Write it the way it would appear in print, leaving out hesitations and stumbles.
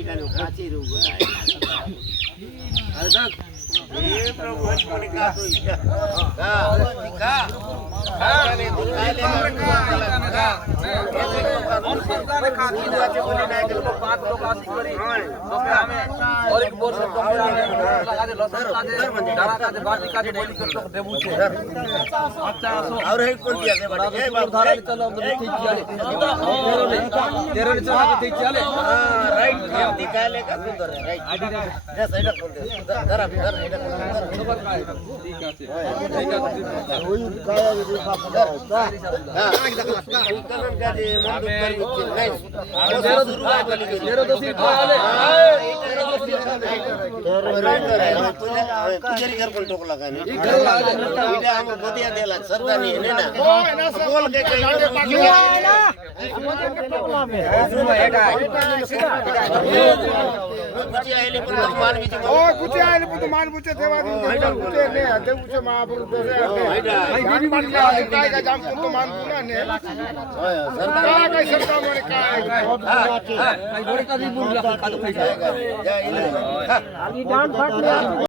આઈડાનું કાચી રૂ અરે દેખ એ પ્રભુ હચમોને કા તો કા ને દુકાલે કા और सरकार ने खाती है अच्छे बोली ना कि लोग बात लोग आसी करी तो फिर हमें और एक बोल सकते हैं लगा दे लसन लगा दे डारा का दे बाटी का दे बोली कर तो देबू छे अच्छा और एक कोन दिया दे बड़ा ए बाप धारा चलो हम ठीक चले तेरे ने चला ठीक चले हां राइट निकाले का सुंदर राइट जा साइड खोल दे धरा धर साइड खबर का है ठीक है ठीक है होई काया दे खबर हां कलन का दे मन तेरो तो सीट आले तेरो तो सीट पुजारी घर पर टोक लगा नहीं इटा हम बतिया देला सरदा नहीं है ना बोल के कहीं ना टोकला में एटा पूछे आइले पर मान भी ओ पूछे आइले पर मान पूछे थे वादी पूछे ने हते पूछे महापुरुष से हते भाई मान का जाम तो मान पूरा ने सरदा का सरदा मोरे का हां भाई गोरे का भी बुल रखा तो पैसा जा इले अभी डांट फाट